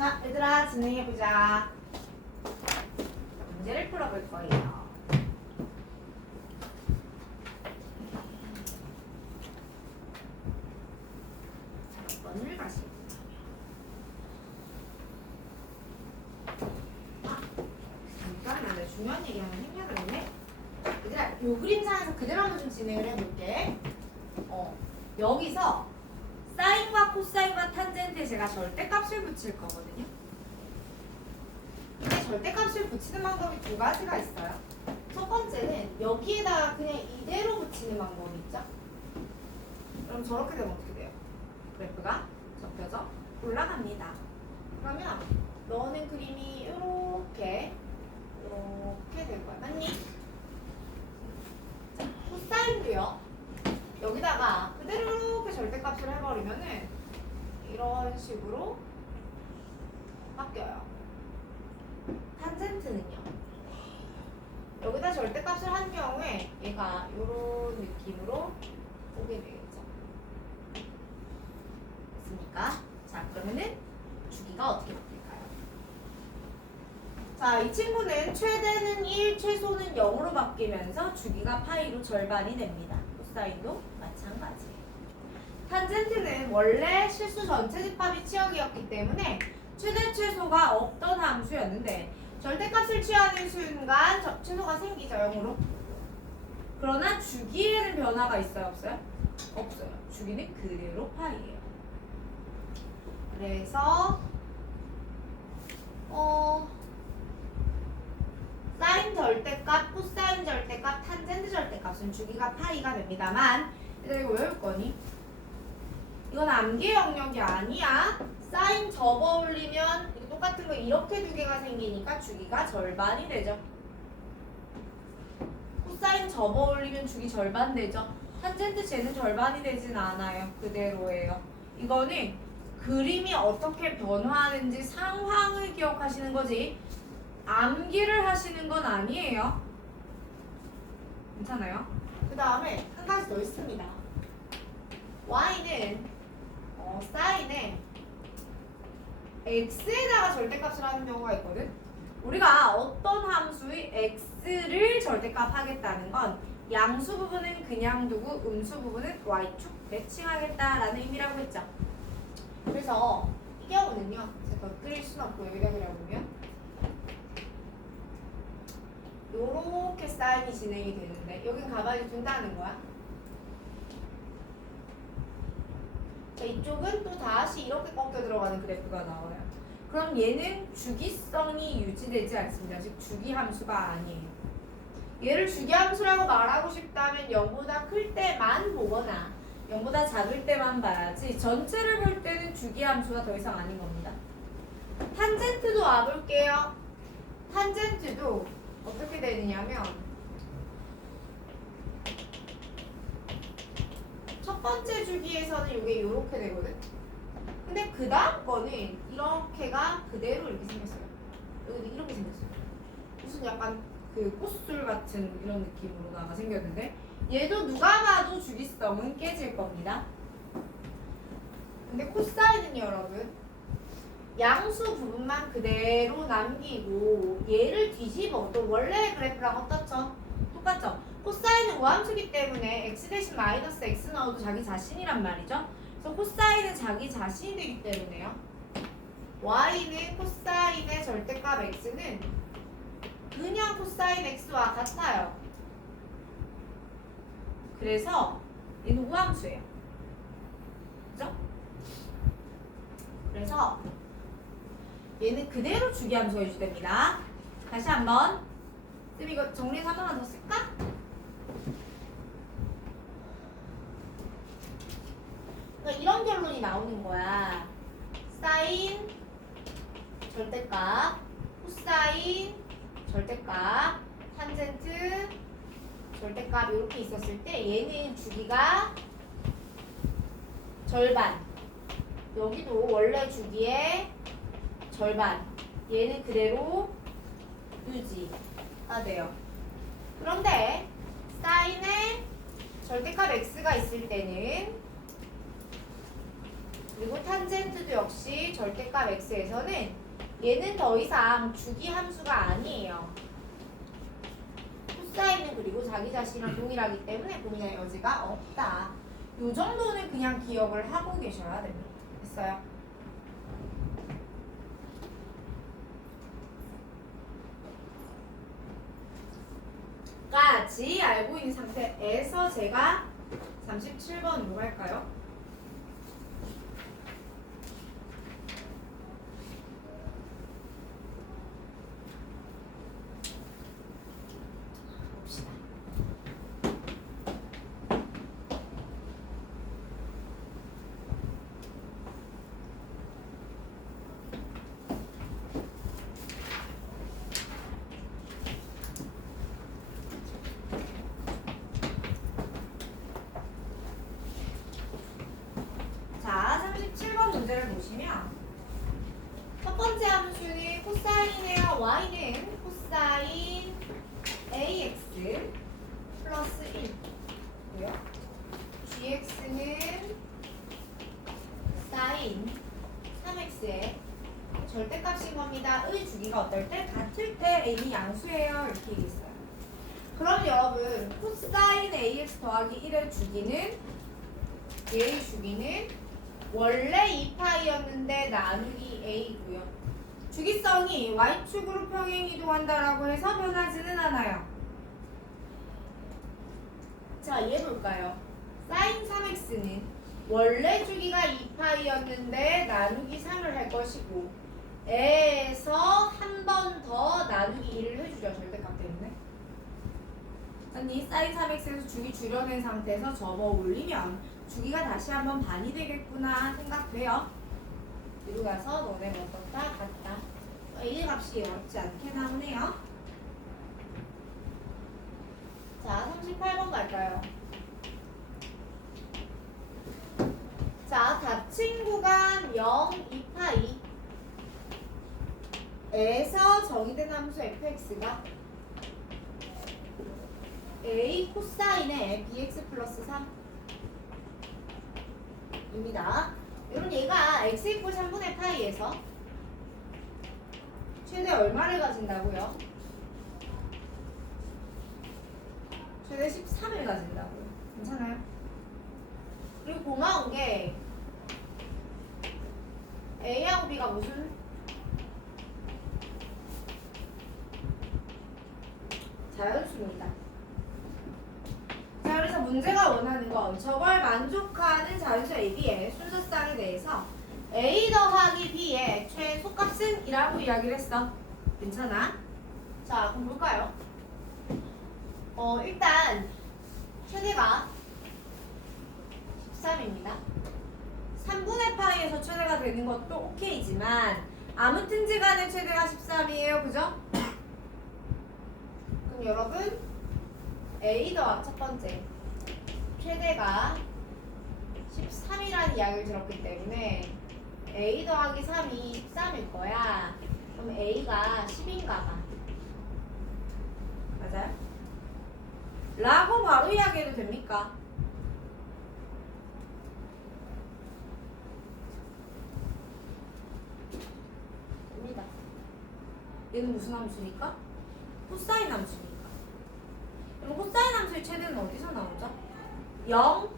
자, 얘들아 진행해보자. 문제를 풀어볼 거예요. 몇 번을 다시. 잠깐, 나 중요한 얘기 하나 생각을 했네. 얘들아, 요 그림상에서 그대로 한번 좀 진행을 해볼게. 여기서 사인과 코사인과 탄젠트에 제가 절대값을 붙일 거거든요. 근데 절대값을 붙이는 방법이 두 가지가 있어요. 첫 번째는 여기에다가 그냥 이대로 붙이는 방법이 있죠. 그럼 저렇게 되면 어떻게 돼요? 그래프가 접혀져 올라갑니다. 그러면 너는 그림이 이렇게 될 거야. 맞니? 자, 코사인도요. 여기다가 그대로 이렇게 절대값을 해버리면은 이런 식으로 바뀌어요. 탄젠트는요. 여기다 절대값을 한 경우에 얘가 이런 느낌으로 오게 되겠죠. 됐습니까? 자, 그러면은 주기가 어떻게 바뀔까요? 자, 이 친구는 최대는 1, 최소는 0으로 바뀌면서 주기가 파이로 절반이 됩니다. 코사인도 마찬가지예요. 탄젠트는 원래 실수 전체 집합이 치역이었기 때문에 최대 최소가 없던 함수였는데 절대값을 취하는 순간 최소가 생기죠, 0으로. 그러나 주기에는 변화가 있어요, 없어요? 없어요. 주기는 그대로 파이예요. 그래서 사인 절대값, 코사인 절대값, 탄젠트 절대값은 주기가 파이가 됩니다만 얘들아 이거 외울 거니? 이건 암기 영역이 아니야. 사인 접어 올리면 이거 똑같은 거 이렇게 두 개가 생기니까 주기가 절반이 되죠. 코사인 접어 올리면 주기 절반 되죠. 탄젠트 쟤는 절반이 되진 않아요. 그대로예요. 이거는 그림이 어떻게 변화하는지 상황을 기억하시는 거지 암기를 하시는 건 아니에요. 괜찮아요? 그 다음에 한 가지 더 있습니다. y는 사인에 x에다가 절대값을 하는 경우가 있거든. 우리가 어떤 함수의 x를 절대값 하겠다는 건 양수 부분은 그냥 두고 음수 부분은 y축 매칭하겠다라는 의미라고 했죠. 그래서 이 경우는요. 제가 그릴 수는 없고 여기다 그려보면 요렇게 사인이 진행이 되는데 여긴 가만히 둔다는 거야. 자, 이쪽은 또 다시 이렇게 꺾여 들어가는 그래프가 나와요. 그럼 얘는 주기성이 유지되지 않습니다. 즉 주기함수가 아니에요. 얘를 주기함수라고 말하고 싶다면 0보다 클 때만 보거나 0보다 작을 때만 봐야지 전체를 볼 때는 주기함수가 더 이상 아닌 겁니다. 탄젠트도 와볼게요. 탄젠트도 어떻게 되느냐면 첫 번째 주기에서는 이게 이렇게 되거든. 근데 그 다음 거는 이렇게가 그대로 이렇게 생겼어요. 여기도 이렇게 생겼어요. 무슨 약간 그 꽃술 같은 이런 느낌으로다가 생겼는데 얘도 누가 봐도 주기성은 깨질 겁니다. 근데 코사인은요, 여러분 양수 부분만 그대로 남기고 얘를 뒤집어도 원래 그래프랑 어떻죠? 똑같죠? 코사인은 우함수기 때문에 x 대신 마이너스 x 넣어도 자기 자신이란 말이죠. 그래서 코사인은 자기 자신이 되기 때문에요. y는 코사인의 절대값 x는 그냥 코사인 x와 같아요. 그래서 얘는 우함수예요. 그죠? 그래서 얘는 그대로 주기함수가 유지됩니다. 다시 한번 쌤 이거 정리해서 한 번만 더 쓸까? 그러니까 이런 결론이 나오는 거야. 사인 절대값, 코사인 절대값, 탄젠트 절대값 이렇게 있었을 때 얘는 주기가 절반. 여기도 원래 주기의 절반. 얘는 그대로 유지가 돼요. 그런데 사인에 절대값 x가 있을 때는 그리고 탄젠트도 역시 절대값 x에서는 얘는 더 이상 주기 함수가 아니에요. 코사인은 그리고 자기 자신이랑 동일하기 때문에 고민할 여지가 없다. 요 정도는 그냥 기억을 하고 계셔야 됩니다. 됐어요? 까지 알고 있는 상태에서 제가 37번으로 갈까요? 봅시다. 자, 37번 문제를 보시면 첫 번째 함수는 코사인이에요. y는 코사인 ax 플러스 1고요. gx는 사인 3x의 절대값인 겁니다. 의 주기가 어떨 때? 같을 때 a는 양수예요. 이렇게 얘기했어요. 그럼 여러분 코사인 ax 더하기 1의 주기는 얘의 주기는 원래 2파이였는데 나누기 a고요. 주기성이 y축으로 평행 이동한다라고 해서 변하지는 않아요. 자, 이해 볼까요? 사인 3x는 원래 주기가 2파이였는데 나누기 3을 할 것이고 에서 한 번 더 나누기 1을 해주죠. 절대값 때문에. 아니 사인 3x에서 주기 줄여낸 상태에서 접어 올리면 주기가 다시 한번 반이 되겠구나 생각돼요. 뒤로 가서 너네 먹었다 같다. A 값이 어렵지 않게 나오네요. 자, 38번 갈까요? 자, 닫힌 구간 0, 2파이 에서 정의된 함수 fx가 a 코사인의 bx 플러스 3 입니다. 여러분 얘가 x 이퀄 3분의 파이에서 최대 얼마를 가진다고요? 최대 13을 가진다고요. 괜찮아요? 그리고 고마운 게 A하고 B가 무슨 자연수입니다. 자, 그래서 문제가 원하는 건 저걸 만족하는 자연수 A, B의 순서쌍에 대해서 A 더하기 B의 최소값은? 이라고 이야기를 했어. 괜찮아? 자, 그럼 볼까요? 일단 최대가 13입니다. 3분의 파이에서 최대가 되는 것도 오케이지만 아무튼지 간에 최대가 13이에요. 그죠? 그럼 여러분 A 더하기 첫 번째 최대가 13이라는 이야기를 들었기 때문에 A 더하기 3이 13일 거야. 그럼 A가 10인가 봐. 맞아요? 라고 바로 이야기해도 됩니까? 됩니다. 얘는 무슨 함수니까? 코사인 함수니까. 그럼 코사인 함수의 최대는 어디서 나오죠? 0,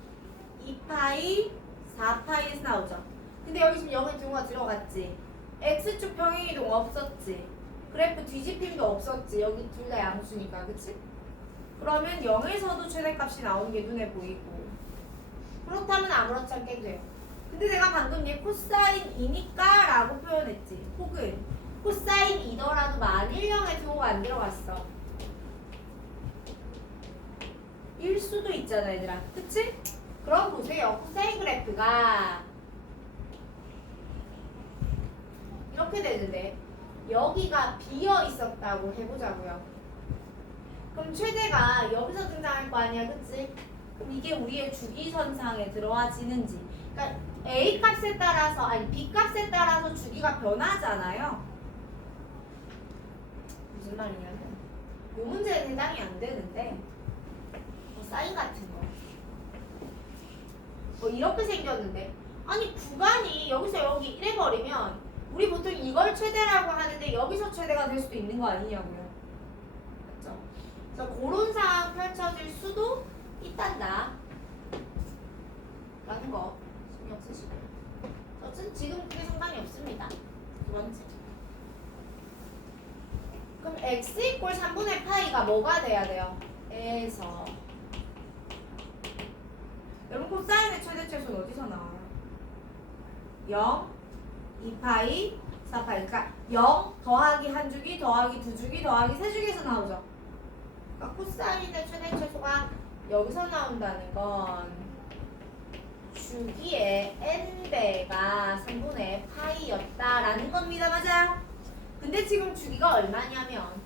2파이, 4파이에서 나오죠. 근데 여기 지금 0의 경우가 들어갔지. x축 평행이동 없었지. 그래프 뒤집힘도 없었지. 여기 둘 다 양수니까. 그치? 그러면 0에서도 최대값이 나오는 게 눈에 보이고 그렇다면 아무렇지 않게 돼요. 근데 내가 방금 얘 코사인이니까 라고 표현했지. 혹은 코사인이더라도 만일 0의 등호가 안 들어갔어. 일 수도 있잖아 얘들아. 그치? 그럼 보세요. 코사인 그래프가 이렇게 되는데 여기가 비어 있었다고 해보자고요. 그럼 최대가 여기서 등장할 거 아니야, 그치? 그럼 이게 우리의 주기선상에 들어와지는지. 그러니까 A 값에 따라서, 아니 B 값에 따라서 주기가 변하잖아요. 무슨 말이냐면 이 문제는 해당이 안 되는데 사인 같은 거. 이렇게 생겼는데 아니 구간이 여기서 여기 이래 버리면 우리 보통 이걸 최대라고 하는데 여기서 최대가 될 수도 있는 거 아니냐고요. 맞죠? 그래서 그런 상황 펼쳐질 수도 있단다 라는 거 신경 쓰시고요. 어쨌든 지금 그게 상관이 없습니다. 두 번째. 그럼 x 이꼴 3분의 파이가 뭐가 돼야 돼요? 에서 여러분 코사인의 최대 최소는 어디서 나와요? 0, 2파이, 4파이. 그러니까 0 더하기 한 주기 더하기 두 주기 더하기 세 주기에서 나오죠. 그러니까 코사인의 최대 최소가 여기서 나온다는 건 주기의 n배가 3분의 파이였다라는 겁니다. 맞아요? 근데 지금 주기가 얼마냐면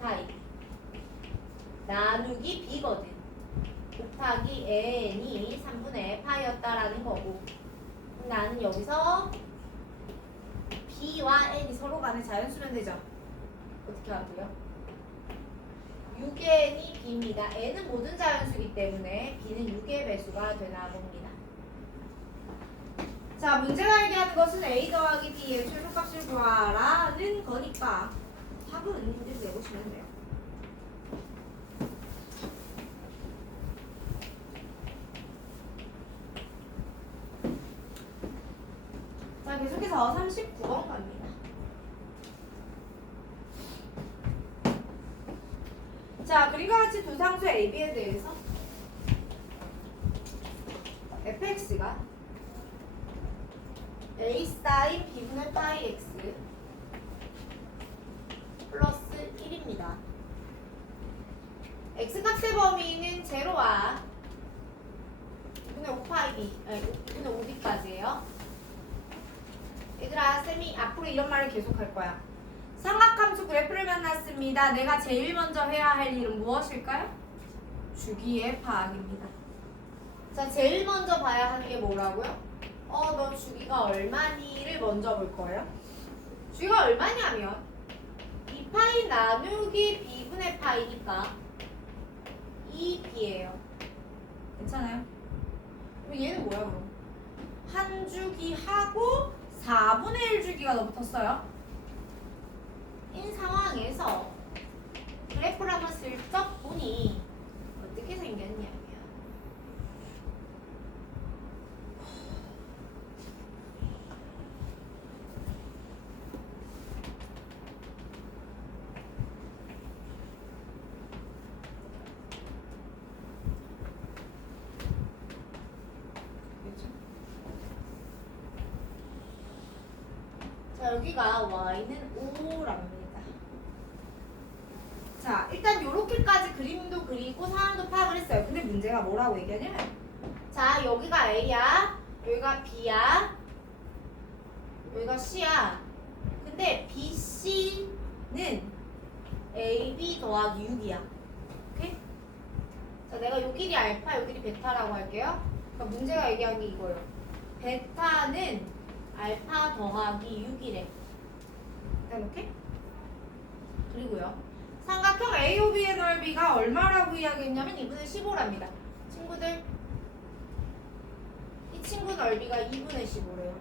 2파이 나누기 b거든. 곱하기 n이 3분의 파이였다라는 거고 나는 여기서 b와 n이 서로 간에 자연수면 되죠? 어떻게 하고요? 6n이 b입니다. n은 모든 자연수이기 때문에 b는 6의 배수가 되나 봅니다. 자, 문제가 얘기하는 것은 a 더하기 b의 최소값을 구하라는 거니까 답은 이제 내보시면 돼요. 자, 계속해서 39번 갑니다. 자, 그림과 같이 두 상수 AB에 대해서 fx가 a 사인 b분의 파이 x 플러스 1입니다. x값의 범위는 제로와 2분의 5파이 b, 아니 2분의 5b까지예요. 얘들아, 쌤이 앞으로 이런 말을 계속 할 거야. 삼각함수 그래프를 만났습니다. 내가 제일 먼저 해야 할 일은 무엇일까요? 주기의 파악입니다. 자, 제일 먼저 봐야 하는 게 뭐라고요? 너 주기가 얼마니를 먼저 볼 거예요. 주기가 얼마냐면 2파이 나누기 b분의 파이니까 2b예요. 괜찮아요? 그럼 얘는 뭐야 그럼? 한 주기 하고 4분의 1 주기가 더 붙었어요. 이 상황에서 그래프를 한번 슬쩍 보니 어떻게 생겼냐면 자, 여기가 y는 5랍니다. 자, 일단 요렇게까지 그림도 그리고 상황도 파악을 했어요. 근데 문제가 뭐라고 얘기하냐면 자, 여기가 A야, 여기가 B야, 여기가 C야. 근데 BC는 AB 더하기 6이야. 오케이? 자, 내가 요 길이 알파, 요 길이 베타라고 할게요. 그러니까 문제가 얘기한 게 이거예요. 베타는 알파 더하기 6이래. 일단 오케이? 그리고요. 삼각형 AOB의 넓이가 얼마라고 이야기했냐면 2분의 15랍니다. 친구들, 이 친구 넓이가 2분의 15래요.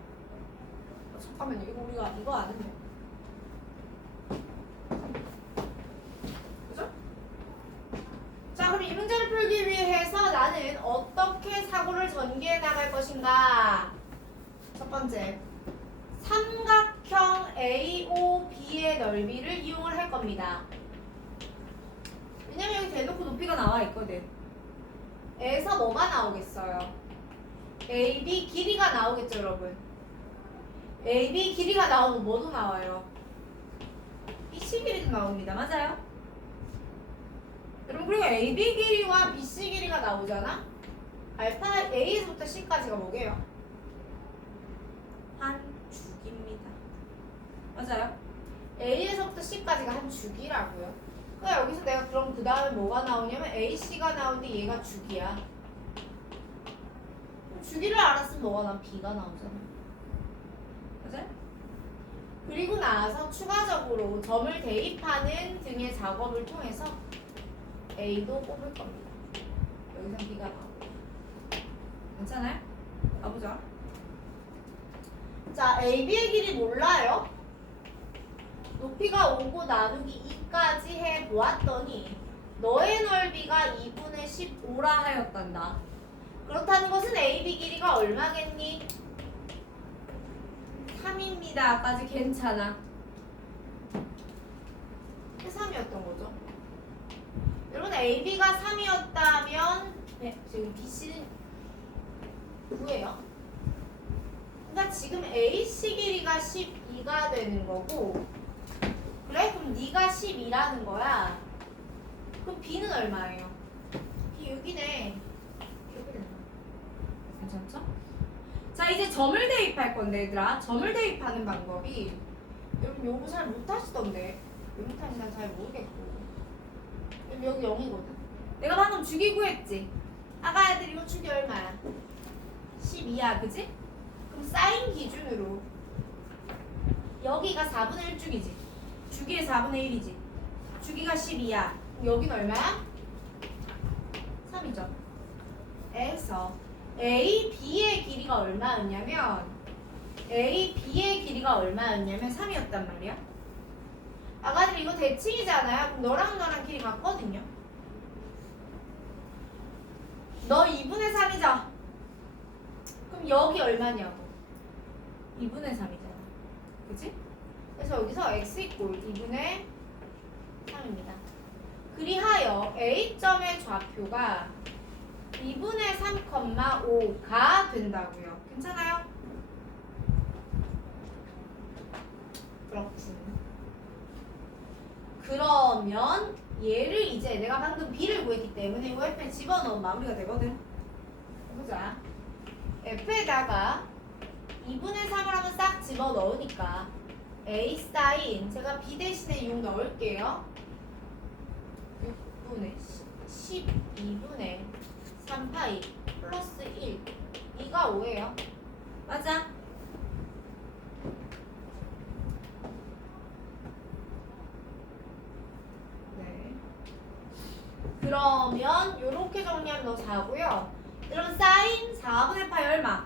잠깐만요. 이거 우리가 이거 아는데. 그죠? 자, 그럼 이 문제를 풀기 위해서 나는 어떻게 사고를 전개해 나갈 것인가? 첫 번째, 삼각형 AOB의 넓이를 이용을 할 겁니다. 왜냐면 여기 대놓고 높이가 나와 있거든. 에서 뭐가 나오겠어요? AB 길이가 나오겠죠, 여러분? AB 길이가 나오면 뭐도 나와요? BC 길이도 나옵니다. 맞아요? 여러분, 그리고 AB 길이와 BC 길이가 나오잖아? 알파 A에서부터 C까지가 뭐게요? 한 주기입니다. 맞아요? A에서부터 C까지가 한 주기라고요. 그러니까 여기서 내가 그럼 그 다음에 뭐가 나오냐면 AC가 나오는데 얘가 주기야. 주기를 알았으면 뭐가 나면 B가 나오잖아. 맞아요? 그리고 나서 추가적으로 점을 대입하는 등의 작업을 통해서 A도 뽑을 겁니다. 여기서 B가 나오고. 괜찮아요? 가보자. 자, AB의 길이 몰라요? 높이가 5고 나누기 2까지 해보았더니 너의 넓이가 2분의 15라 하였단다. 그렇다는 것은 AB 길이가 얼마겠니? 3입니다. 아까지 괜찮아. 3이었던 거죠. 여러분 AB가 3이었다면 지금 BC는 9예요. 그러니까 지금 AC 길이가 12가 되는 거고, 그래? 그럼 네가 12라는 거야. 그럼 B는 얼마예요? B 6이네. 괜찮죠? 자, 이제 점을 대입할 건데 얘들아, 점을 대입하는 방법이 여러분 요거 잘 못하시던데 왜 못하는지 난 잘 모르겠고, 여기 0이거든. 내가 방금 주기 구했지? 아가 애들 이거 주기 얼마야? 12야, 그지? 그럼 사인 기준으로 여기가 4분의 1주기지. 주기의 4분의 1이지. 주기가 12야. 여기는 얼마야? 3이죠. 에서 A, B의 길이가 얼마였냐면 3이었단 말이야. 아가들 이거 대칭이잖아요. 그럼 너랑 너랑 길이 같거든요. 너 2분의 3이죠? 그럼 여기 얼마냐고? 2분의 3이잖아. 그치? 그래서 여기서 x 이꼴 2분의 3입니다. 그리하여 A점의 좌표가 2분의 3,5가 된다고요. 괜찮아요? 그렇군. 그러면 얘를 이제 내가 방금 B를 구했기 때문에 이거 F에 집어넣으면 마무리가 되거든. 보자. F에다가 2분의 3을 한번 싹 집어넣으니까 A 사인, 제가 B 대신에 6 넣을게요. 6분의 12분의 3파이 플러스 1. 2가 5예요. 맞아? 네. 그러면 요렇게 정리하면 너 4고요. 여러분 사인 4분의 파이 얼마?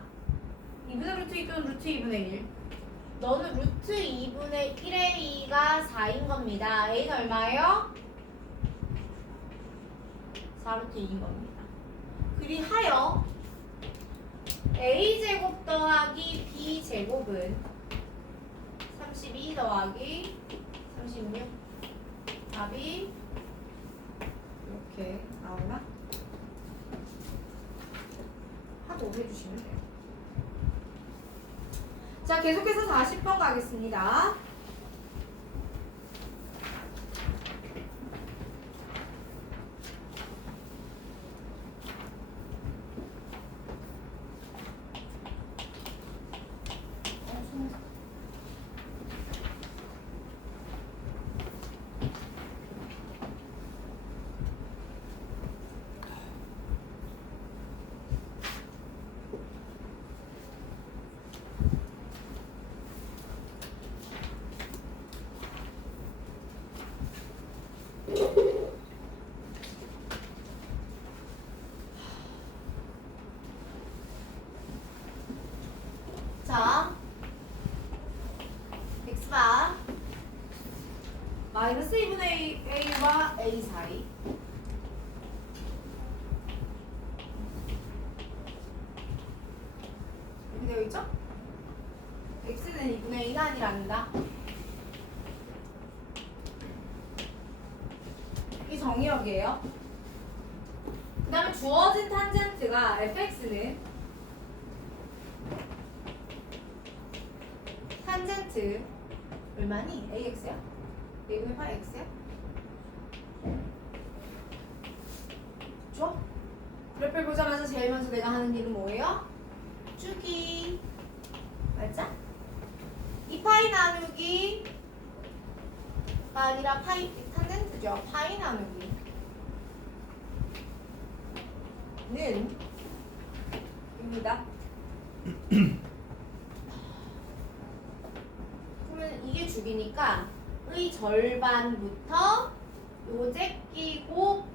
2분의 루트 2 또는 루트 2분의 1. 너는 루트 2분의 1의 2가 4인 겁니다. A는 얼마예요? 4루트 2인 겁니다. 그리하여 A제곱 더하기 B제곱은 32 더하기 36. 답이 이렇게 나오나? 하고 해주시면 돼요. 자, 계속해서 40번 가겠습니다. 자, x바 마이너스 2분의 a와 a 사이 이렇게 되어 있죠? x는 2분의 a가 아니랍니다. 이 정의역이에요. 그 다음에 주어진 탄젠트가 fx는 탄젠트 얼마니? ax야? 2분의 8x야? 좋아? 그래프를 보자마자 제일 먼저 내가 하는 일은 뭐예요? 주기. 맞자? 이 파이 나누기가 아니라 파이 탄젠트죠. 파이 나누기 는 입니다. 그러면 이게 주기니까 의 절반부터 요거 째끼고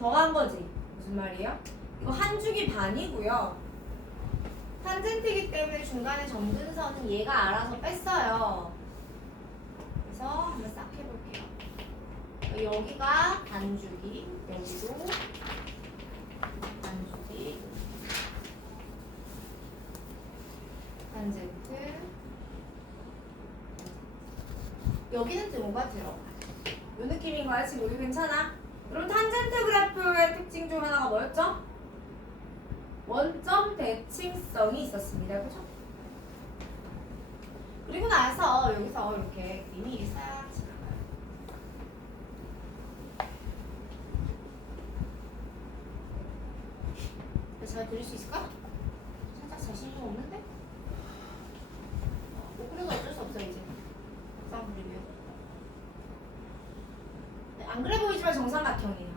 더한 거지. 무슨 말이에요? 이거 한 주기 반이고요. 탄젠트이기 때문에 중간에 점근선은 얘가 알아서 뺐어요. 그래서 한번 싹 해볼게요. 여기가 반주기, 여기도 반주기, 탄젠트. 여기는 등호가 들어가요. 이 느낌인 거야 지금. 여기 괜찮아? 그럼 탄젠트 그래프의 특징 중 하나가 뭐였죠? 원점 대칭성이 있었습니다. 그죠? 그리고 나서 여기서 이렇게 그림이 싹 지나가요. 잘 그릴 수 있을까? 살짝 자신이 없는데? 못 그려도 어쩔 수 없어 이제. 싹 그리면. 안 그래 보이지만 정삼각형이에요.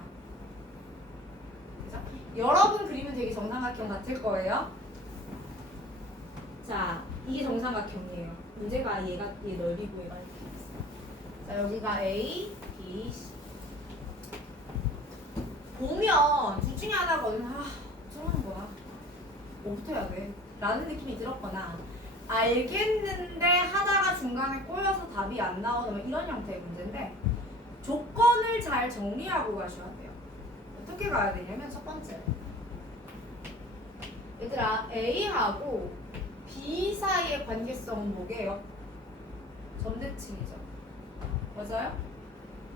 그죠? 여러분 그리면 되게 정삼각형 같을 거예요. 자, 이게 정삼각형이에요. 문제가 얘 넓이고 얘가 이렇게 있어요. 자, 여기가 A, B, C. 보면 둘 중에 하나거든. 어쩌는 거야? 뭐부터 해야 돼? 라는 느낌이 들었거나 알겠는데 하다가 중간에 꼬여서 답이 안 나오는 이런 형태의 문제인데 조건을 잘 정리하고 가셔야 돼요. 어떻게 가야 되냐면 첫 번째 얘들아 A하고 B 사이의 관계성은 뭐게요? 점대칭이죠. 맞아요?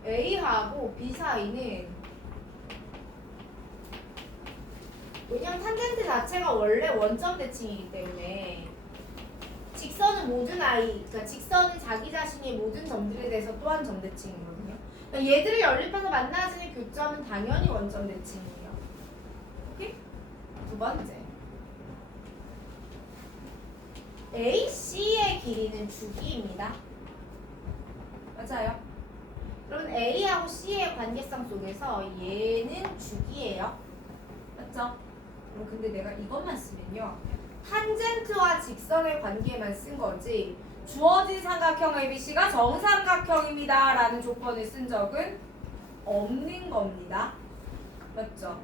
A하고 B 사이는 왜냐면 탄젠트 자체가 원래 원점 대칭이기 때문에 직선은 모든 그러니까 직선은 자기 자신의 모든 점들에 대해서 또한 점대칭이거든요. 그러니까 얘들을 연립해서 만나지는 교점은 당연히 원점 대칭이에요. 오케이? 두 번째 AC의 길이는 주기입니다. 맞아요? 그러면 A하고 C의 관계성 속에서 얘는 주기예요. 맞죠? 그럼 근데 내가 이것만 쓰면요 탄젠트와 직선의 관계만 쓴 거지 주어진 삼각형 ABC가 정삼각형입니다 라는 조건을 쓴 적은 없는 겁니다. 맞죠?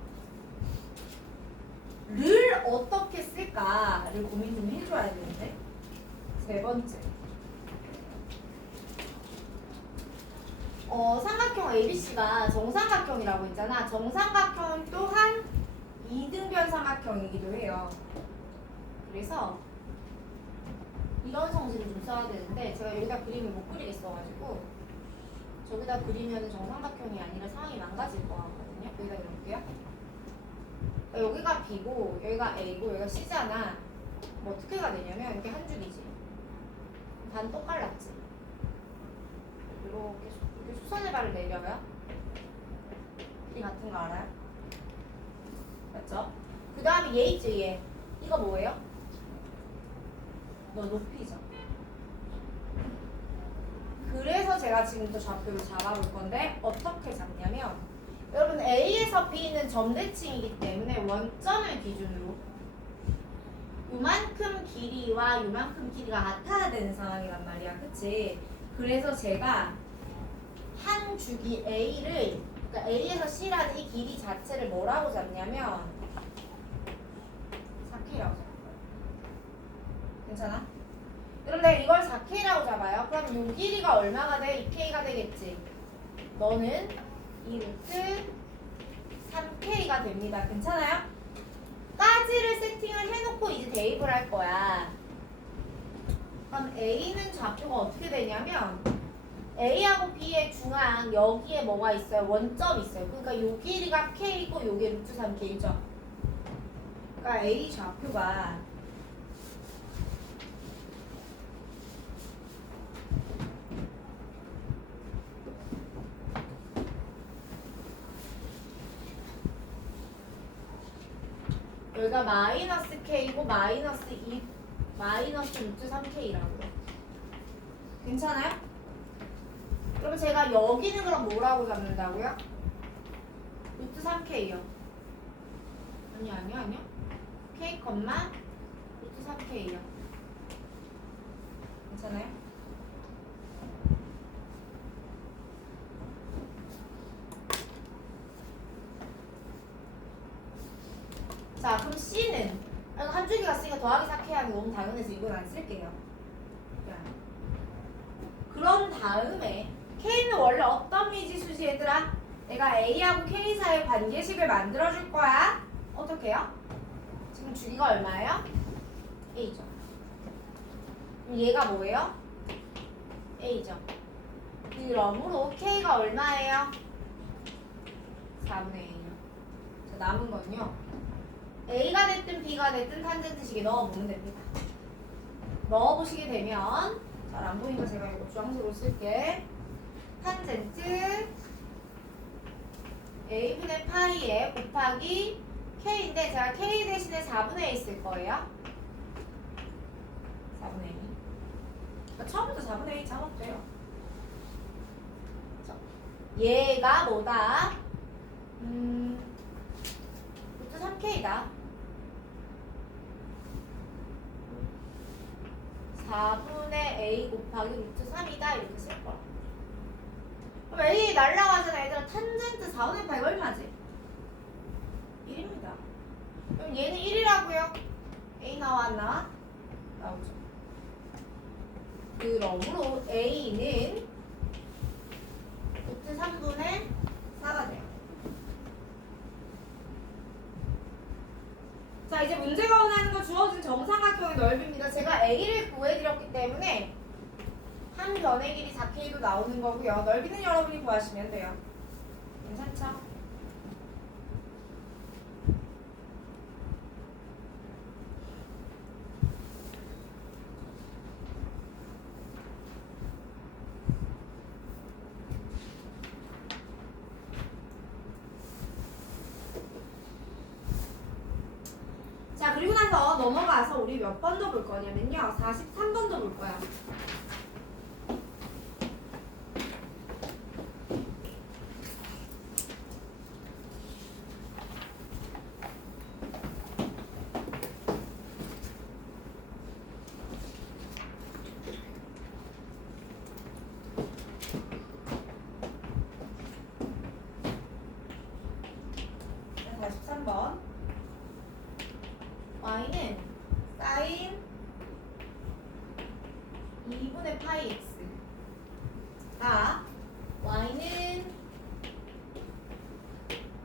를 어떻게 쓸까를 고민 좀 해줘야 되는데. 세 번째 삼각형 ABC가 정삼각형이라고 했잖아. 정삼각형 또한 이등변 삼각형이기도 해요. 그래서 이런 성질을 좀 써야 되는데 제가 여기다 그림을 못 그리겠어가지고 저기다 그리면 정삼각형이 아니라 상황이 망가질 것 같거든요. 여기다 그려볼게요. 여기가 B고 여기가 A고 여기가 C잖아. 뭐 어떻게 가 되냐면 이렇게 한 줄이지. 반 똑갈랐지. 이렇게 수선의 발을 내려요. 이 같은 거 알아요? 맞죠? 그 다음에 얘 있죠 얘. 이거 뭐예요? 너 높이죠. 그래서 제가 지금부터 좌표를 잡아볼 건데 어떻게 잡냐면 여러분 A에서 B는 점대칭이기 때문에 원점을 기준으로 요만큼 길이와 요만큼 길이가 같아야 되는 상황이란 말이야. 그치? 그래서 제가 한 주기 A를 그러니까 A에서 C라는 이 길이 자체를 뭐라고 잡냐면 4K라고 잡을 거예요. 괜찮아? 그럼 내가 이걸 4K라고 잡아요. 그럼 이 길이가 얼마가 돼? 2K가 되겠지. 너는 2루트 3K가 됩니다. 괜찮아요? 까지를 세팅을 해놓고 이제 대입을 할 거야. 그럼 A는 좌표가 어떻게 되냐면 A하고 B의 중앙 여기에 뭐가 있어요? 원점이 있어요. 그러니까 요 길이가 K고 요게 루트 3K죠. 그러니까 A 좌표가 여기가 마이너스 K고 마이너스 루트 3K라고요. 괜찮아요? 그러면 제가 여기는 그럼 뭐라고 잡는다고요? 루트 3K요. 아니요. K, 루트 3K요. 괜찮아요? 자, 그럼 C는 한 줄기가 쓰니까 4K니까 더하기 4K 하는 게 너무 당연해서 이건 안 쓸게요. 그런 다음에 K는 원래 어떤 미지수지 얘들아? 내가 A하고 K 사이의 관계식을 만들어줄 거야. 어떻게 해요? 지금 주기가 얼마예요? A죠. 그럼 얘가 뭐예요? A죠. 그러므로 K가 얼마예요? 4분의 A요. 자, 남은 건요. A가 됐든 B가 됐든 탄젠트식에 넣어보면 됩니다. 넣어보시게 되면 잘 안 보이니까 제가 이거 주황색으로 쓸게. 탄젠트 A분의 파이에 곱하기 K인데 제가 K 대신에 4분의 A 쓸 거예요. 4분의 A. 그러니까 처음부터 4분의 A 잡아도 돼요. 얘가 뭐다? 루트 3K다. 4분의 A 곱하기 루트 3이다. 이렇게 쓸 거야. 그럼 A 날라가잖아. 얘들아 탄젠트 4분의 8이 얼마지? 1입니다. 그럼 얘는 1이라고요? A 나와 안 나와? 나오죠. 그러므로 A는 루트 3분의 4가 돼요. 자, 이제 문제가 원하는 건 주어진 정삼각형의 넓이입니다. 제가 A를 구해드렸기 때문에 한 변의 길이 4K도 나오는 거고요. 넓이는 여러분이 구하시면 돼요. 괜찮죠? 자, 그리고 나서 넘어가서 우리 몇 번 더 볼 거냐면요. 43번 더 볼 거야. 자, 43번. y는 sin 2분의 파이 x가 y는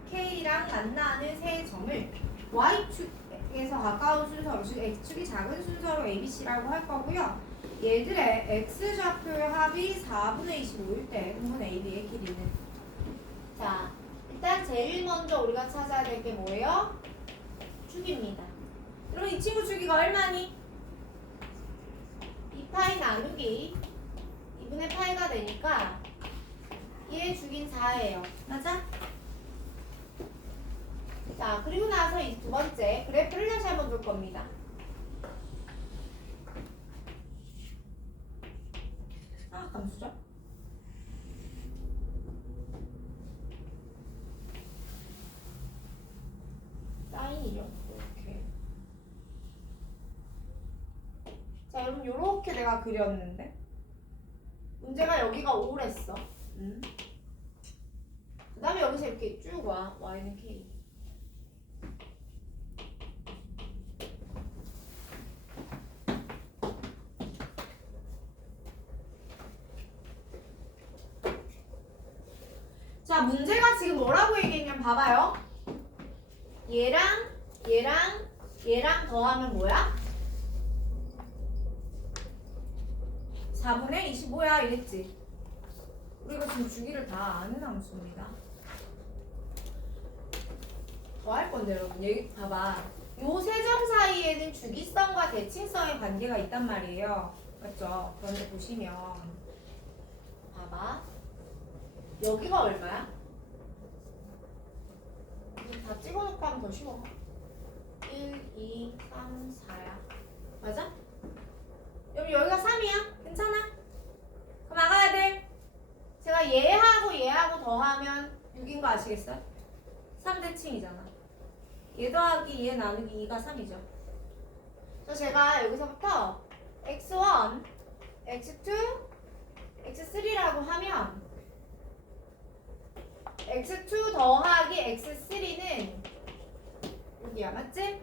k랑 만나는 세 점을 y축에서 가까운 순서로, 즉 x축이 작은 순서로 abc라고 할 거고요. 얘들의 x좌표의 합이 4분의 25일 때 분분 ab의 길이는, 자, 일단 제일 먼저 우리가 찾아야 될 게 뭐예요? 축입니다. 그럼 이 친구 주기가 얼마니? 2파이 나누기 2분의 파이가 되니까 얘 주긴 4예요. 맞아? 자, 그리고 나서 이 두 번째 그래프를 다시 한번 볼 겁니다. 감수죠? 사인이죠. 이렇게. 자, 여러분 요렇게 내가 그렸는데 문제가 여기가 5랬어. 그 다음에 여기서 이렇게 쭉 와. y는 k. 자, 문제가 지금 뭐라고 얘기했냐면 봐봐요. 얘랑 더하면 뭐야? 4분의 25야 이랬지. 우리가 지금 주기를 다 아는 함수입니다. 더 할 건데 여러분 여기 봐봐. 요 세 점 사이에는 주기성과 대칭성의 관계가 있단 말이에요. 맞죠? 그런데 보시면 봐봐. 여기가 얼마야? 다 찍어놓고 하면 더 쉬워. 1, 2, 3, 4야. 맞아? 여기가 3이야? 괜찮아? 그럼 나가야 돼. 제가 얘하고 더하면 6인 거 아시겠어요? 3대칭이잖아. 얘 더하기 얘 나누기 2가 3이죠. 그래서 제가 여기서부터 x1, x2, x3라고 하면 x2 더하기 x3는 여기야. 맞지?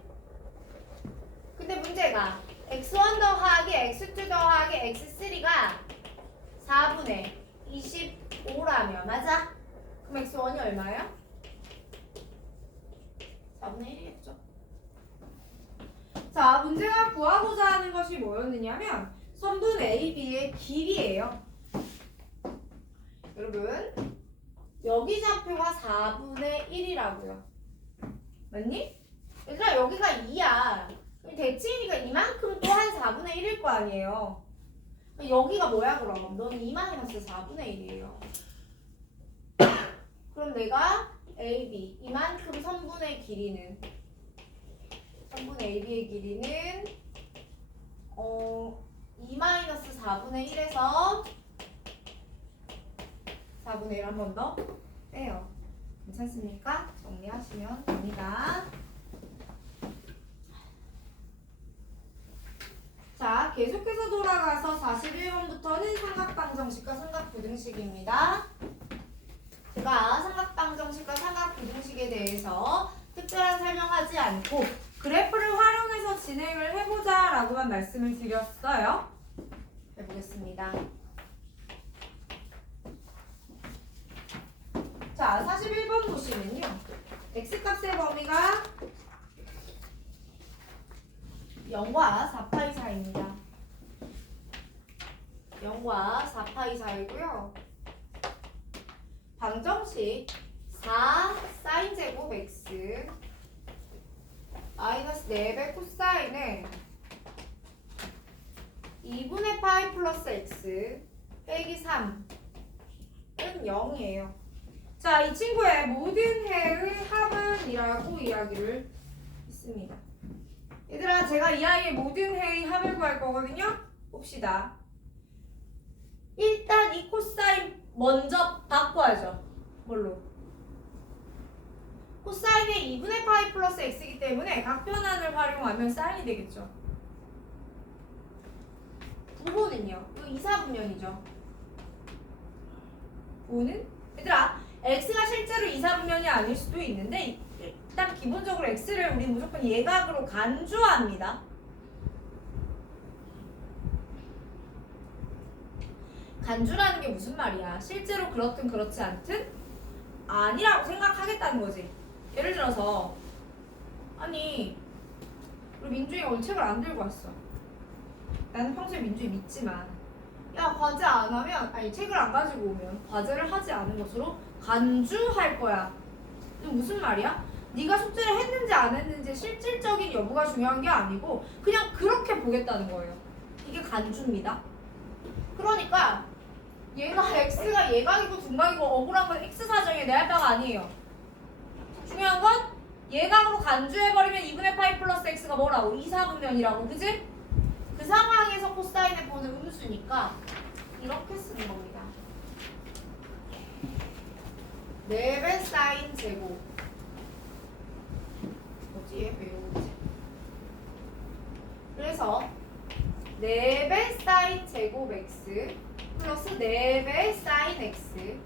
근데 근데 문제가 x1 더하기 x2 더하기 x3가 4분의 25라며 맞아? 그럼 x1이 얼마예요? 4분의 1이겠죠. 자, 문제가 구하고자 하는 것이 뭐였느냐면 선분 AB의 길이에요. 여러분 여기 좌표가 4분의 1이라고요. 맞니? 얘들아 여기가 2야. 대칭이니까 이만큼 또한 4분의 1일 거 아니에요. 여기가 뭐야 그럼? 넌 2-4분의 1이에요. 그럼 내가 AB 이만큼 선분의 길이는 선분 AB의 길이는 2-4분의 1에서 4분의 1 한 번 더 빼요. 괜찮습니까? 정리하시면 됩니다. 자, 계속해서 돌아가서 41번부터는 삼각방정식과 삼각부등식입니다. 제가 삼각방정식과 삼각부등식에 대해서 특별한 설명하지 않고 그래프를 활용해서 진행을 해보자 라고만 말씀을 드렸어요. 해보겠습니다. 자, 41번 보시면요. x값의 범위가 0과 4파이 사이입니다. 0과 4파이 사이고요. 방정식 4 사인 제곱 x 마이너스 4배 코사인은 2분의 파이 플러스 x 빼기 3은 0이에요. 자, 이 친구의 모든 해의 합은이라고 이야기를 했습니다. 얘들아, 제가 이 아이의 모든 해의 합을 구할 거거든요. 봅시다. 일단 이 코사인 먼저 바꿔야죠. 뭘로? 코사인의 2분의 파이 플러스 x이기 때문에 각변환을 활용하면 사인이 되겠죠. 9번은요? 이거 2, 4분면이죠. 5는? 얘들아, x가 실제로 2, 4분면이 아닐 수도 있는데 일단 기본적으로 x를 우리 무조건 예각으로 간주합니다. 간주라는 게 무슨 말이야? 실제로 그렇든 그렇지 않든 아니라고 생각하겠다는 거지. 예를 들어서 아니 우리 민주이가 오늘 책을 안 들고 왔어. 나는 평소에 민주이 믿지만 야 과제 안 하면 아니 책을 안 가지고 오면 과제를 하지 않은 것으로 간주할 거야. 이게 무슨 말이야? 네가 숙제를 했는지 안 했는지 실질적인 여부가 중요한 게 아니고 그냥 그렇게 보겠다는 거예요. 이게 간주입니다. 그러니까 얘가 x가 예각이고 둔각이고 억울한 건 x 사정에 내 할 바가 아니에요. 중요한 건 예각으로 간주해버리면 2분의 파이 플러스 x가 뭐라고? 2, 4분면이라고. 그지? 그 상황에서 코사인의 보는 음수니까 이렇게 쓰는 겁니다. 4배 사인 제곱 뭐지? 얘 왜 이러지? 그래서 4배 사인 제곱 x 플러스 4배 사인 x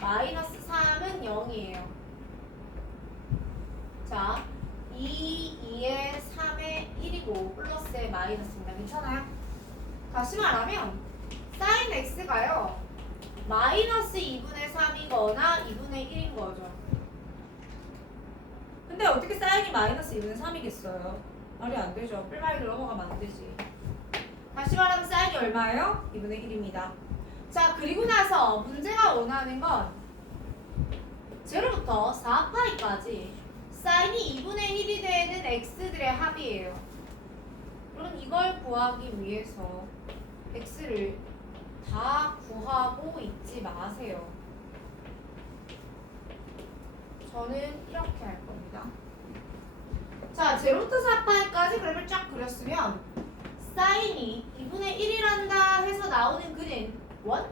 마이너스 3은 0이에요. 자, 2에 3에 1이고 플러스에 마이너스입니다. 괜찮아요? 다시 말하면 사인 x가요 마이너스 2분의 3이거나 2분의 1인 거죠. 근데 어떻게 사인이 마이너스 2분의 3이겠어요? 말이 안 되죠. 뿔말이로 넘어가면 안 되지. 다시 말하면 사인이 얼마예요? 2분의 1입니다. 자, 그리고 나서 문제가 원하는 건 제로부터 4파이까지 사인이 2분의 1이 되는 x들의 합이에요. 그럼 이걸 구하기 위해서 x를 다 구하고 있지 마세요. 저는 이렇게 할 겁니다. 자, 제로부터 4파이까지 그림을 쫙 그렸으면 사인이 2분의 1이란다 해서 나오는 그는 1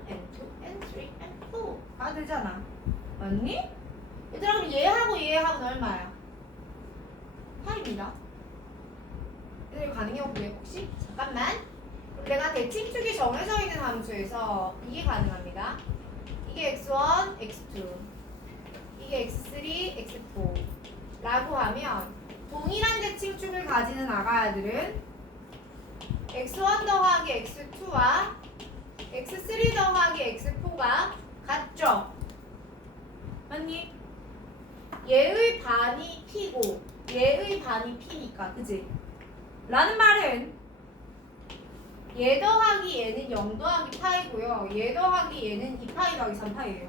and 2 and 3 and 4가 되잖아. 맞니? 얘들아, 그럼 얘하고 얘하고는 얼마야? 파입니다. 얘들 가능해 볼래 혹시? 잠깐만. 그럼 내가 대칭축이 정해져 있는 함수에서 이게 가능합니다. 이게 x1, x2 이게 x3, x4 라고 하면 동일한 대칭축을 가지는 아가야들은 x1 더하기 x2와 x3 더하기 x4가 같죠? 맞니? 얘의 반이 p고 얘의 반이 p니까, 그지? 라는 말은 얘 더하기 얘는 0 더하기 파이고요. 얘 더하기 얘는 2파이 더하기 3파이예요.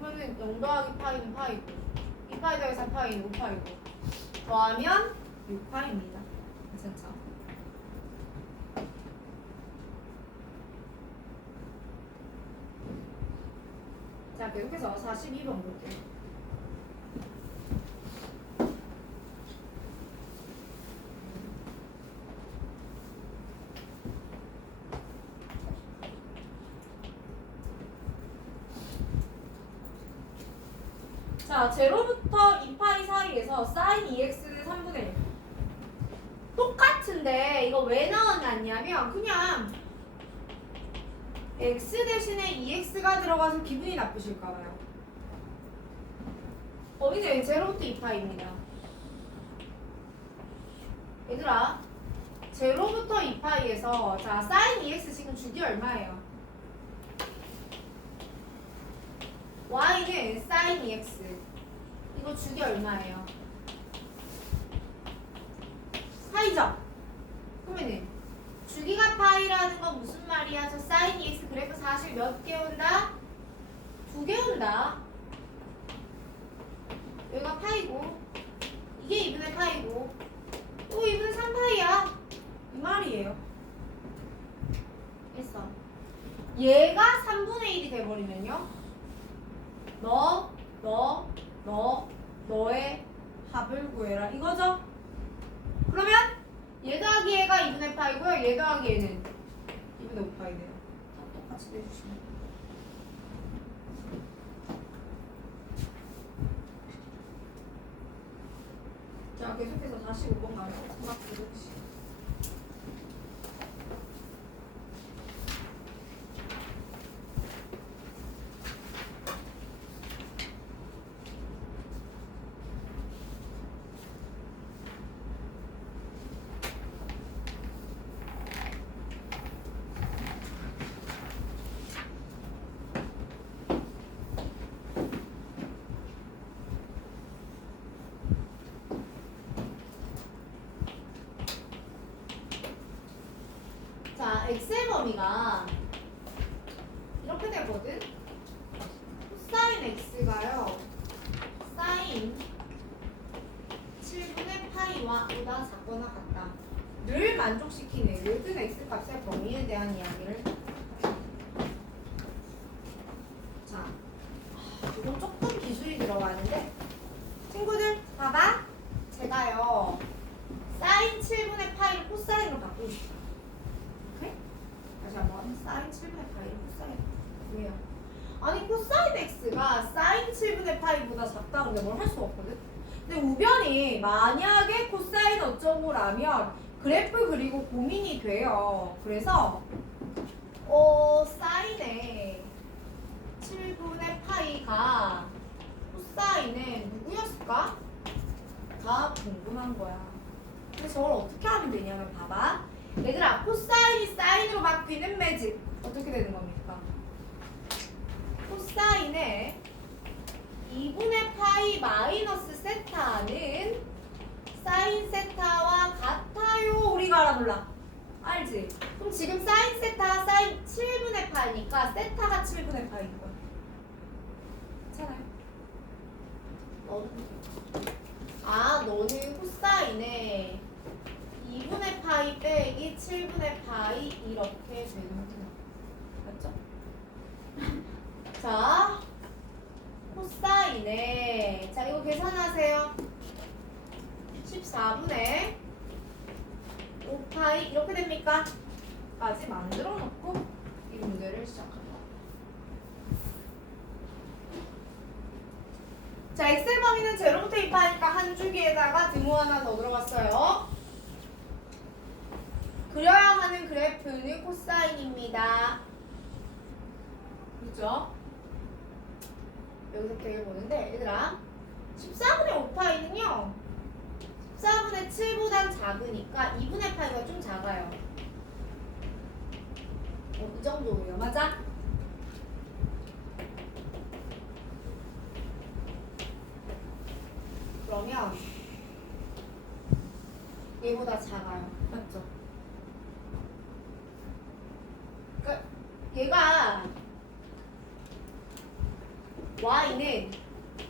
그러면은 0 더하기 파이는 파이고 2파이 더하기 3파이는 5파이고 더하면 6파입니다. 괜찮죠? 자, 계속해서 42번 볼게요. 자, 0부터 2파이 사이에서 sin 2x는 3분의 1. 똑같은데 이거 왜 넣어놨냐면 그냥 x 대신에 2x가 들어가서 기분이 나쁘실까봐요. 이제 0부터 2파이입니다. 얘들아, 0부터 2파이에서 자 sin 2x 지금 주기 얼마예요? y는 sin 2x 이거 주기 얼마예요? 파이죠? 그러면은 주기가 파이라는 건 무슨 말이야? 저 sin 2x 그래프 사실 몇 개 온다? 2개 온다. 여기가 파이고 이게 2분의 파이고 또 2분의 3파이야. 이 말이에요. 됐어. 얘가 3분의 1이 돼버리면요. 너의 합을 구해라. 이거죠? 그러면 얘 더하기 얘가 2분의 파이고요. 얘 더하기 얘는 2분의 5파이네요. 똑같이 내주시면. 자, 계속해서 45번 가면 삼각 부등식. 자, x의 범위가 이렇게 되거든. sin x가요. sin 7분의 파이와 보다 작거나 같다. 를 만족시키는 모든 x 값의 범위에 대한 이야기를. 자, 이건 조금 기술이 들어가는데 친구들 봐봐. 제가요 sin 7분의 파이를 코사인으로 바꾸고 싶어요. 다시 한번 sin 7분의 파이를 코사인. 왜요? 아니 코사인 x가 sin 7분의 파이보다 작다고 내가 뭘 할 수가 없거든. 근데 우변이 만약에 코사인 어쩌고라면 그래프 그리고 고민이 돼요. 그래서 사인의 7분의 파이가 코사인은 누구였을까? 다 궁금한 거야. 근데 저걸 어떻게 하면 되냐면 봐봐. 얘들아, 코사인이 사인으로 바뀌는 매직 어떻게 되는 겁니까? 코사인의 2분의 파이 마이너스 세타는 사인 세타와 같아요. 우리가 알아볼라. 알지? 그럼 지금 사인 세타 사인 7분의 파이니까 세타가 7분의 파이인 거야. 괜찮아요? 너는 코사인의 2분의 파이 빼기 7분의 파이 이렇게 되는구나. 맞죠? 자, 코사인의 자 이거 계산하세요. 14분의 5파이 이렇게 됩니까? 까지 만들어 놓고 이 문제를 시작합니다. 자, 엑셀 범위는 0부터 2파이니까 한 주기에다가 등호 하나 더 들어갔어요. 그려야 하는 그래프는 코사인입니다. 그렇죠? 여기서 되게 보는데 얘들아 14분의 5파이는요 14분의 7보단 작으니까 2분의 파이가 좀 작아요. 이 정도예요. 맞아? 그러면 얘보다 작아요. 맞죠? 그러니까 얘가 y는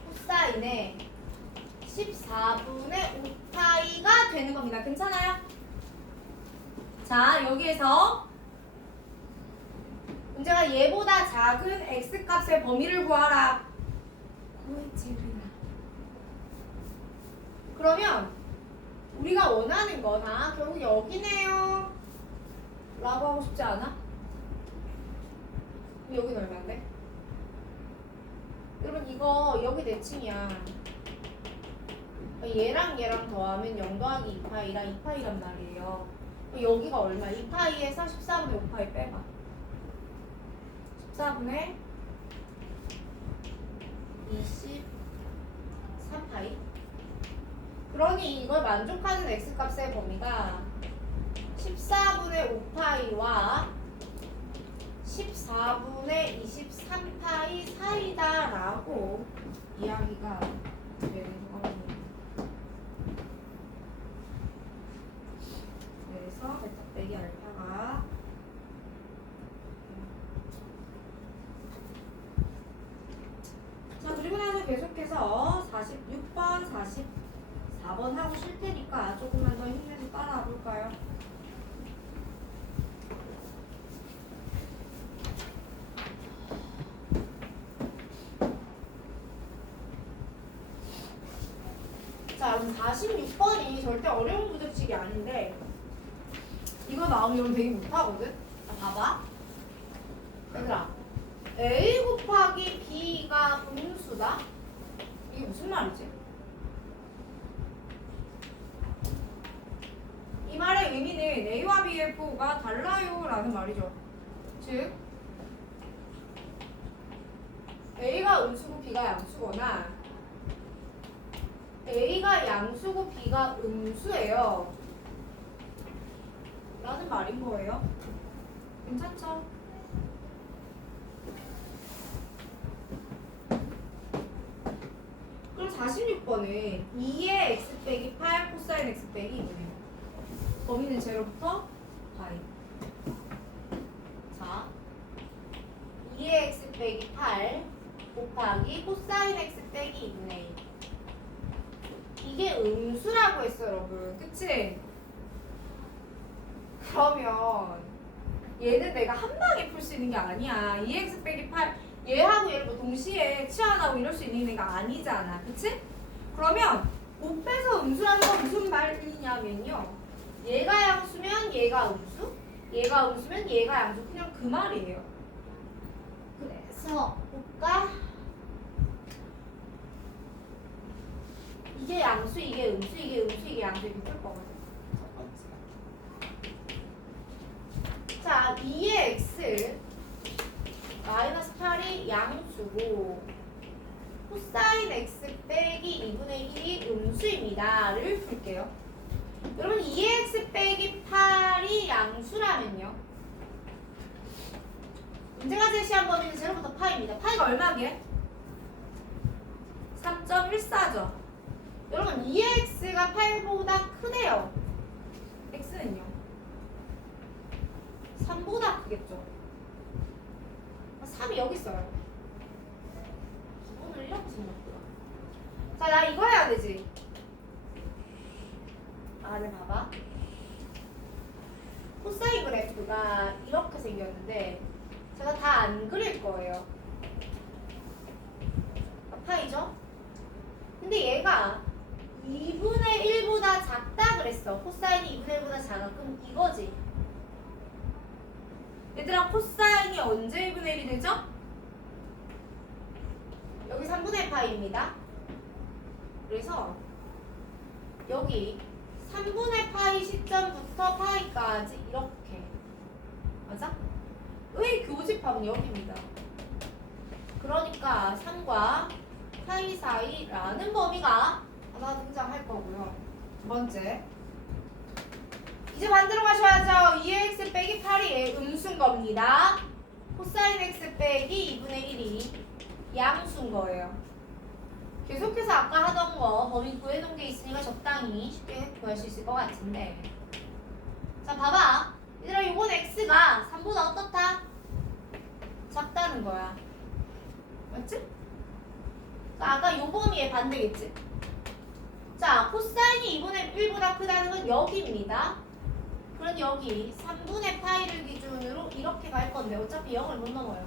코사인의 14분의 5파이가 되는 겁니다. 괜찮아요? 자, 여기에서 문제가 얘보다 작은 x값의 범위를 구하라. 그러면 우리가 원하는 건 결국 여기네요 라고 하고 싶지 않아? 그럼 여기는 얼마인데? 여러분 이거 여기 대칭이야. 얘랑 얘랑 더하면 0 더하기 2파이라 2파이란 말이에요. 여기가 얼마? 2파이에서 14분의 5파이 빼봐. 14분의 23파이. 그러니 이걸 만족하는 x값의 범위가 14분의 5파이와 14분의 23파이 사이다라고 이야기가 되는 겁니다. 그래서 베타 빼기 알파가 자, 그리고 나서 계속해서 46번, 44번 하고 쉴 테니까 조금만 더 힘내서 따라와 볼까요? 자, 46번이 절대 어려운 부등식이 아닌데 이거 나오면 여러분 되게 못하거든? 자, 봐봐. 얘들아, A 곱하기 B가 음수다? 이게 무슨 말이지? 이 말의 의미는 A와 B의 부호가 달라요 라는 말이죠. 즉 A가 음수고 B가 양수거나 A가 양수고 B가 음수예요 라는 말인 거예요. 괜찮죠? 그럼 46번은 2의 x 빼기 8 코사인 x 빼기 2분의 범위는 제로부터 파이. 자, 2의 x 빼기 8 곱하기 코사인 x 빼기 2분의 2. 이게 음수라고 했어 여러분. 그치? 그러면 얘는 내가 한 방에 풀 수 있는 게 아니야. 2x 빼기 8 얘하고 얘를 뭐 동시에 치환하고 이럴 수 있는 애가 아니잖아. 그치? 그러면 곱해서 음수라는 건 무슨 말이냐면요. 얘가 양수면 얘가 음수, 얘가 음수면 얘가 양수. 그냥 그 말이에요. 그래서 볼까? 이게 양수, 이게 음수, 이게 음수, 이게 양수 이렇게 풀 거거든. 첫 번째. 자, 2의 x 마이너스 8이 양수고 코사인 x 빼기 2분의 1이 음수입니다를 풀게요. 여러분 2x 빼기 8이 양수라면요 문제가 제시한 범위는 제로부터 파이입니다. 파이가 얼마게? 3.14죠. 여러분 2x가 8보다 크대요. x는요 3보다 크겠죠. 3이 여기 있어요. 기본을 이렇게 생겼구나. 자, 나 이거 해야 되지. 안에 봐봐. 코사인 그래프가 이렇게 생겼는데 제가 다 안 그릴 거예요. 파이죠? 근데 얘가 2분의 1보다 작다 그랬어. 코사인이 2분의 1보다 작아. 그럼 이거지. 얘들아, 코사인이 언제 2분의 1이 되죠? 여기 3분의 1 파이입니다. 그래서 여기 3분의 파이 시점부터 파이까지 이렇게. 맞아? 의 교집합은 여기입니다. 그러니까 3과 파이 사이라는 범위가 하나 등장할 거고요. 두 번째, 이제 만들어 가셔야죠. 2x 빼기 8이 음수인 겁니다. 코사인 x 빼기 2분의 1이 양수인 거예요. 계속해서 아까 하던 거 범위 구해놓은 게 있으니까 적당히 쉽게 구할 수 있을 것 같은데, 자 봐봐. 얘들아, 이번 x가 3보다 어떻다? 작다는 거야. 맞지? 자, 아까 요 범위의 반대겠지? 자, 코사인이 2분의 1보다 크다는 건 여기입니다. 그럼 여기 3분의 파이를 기준으로 이렇게 갈 건데 어차피 0을 못 넘어요.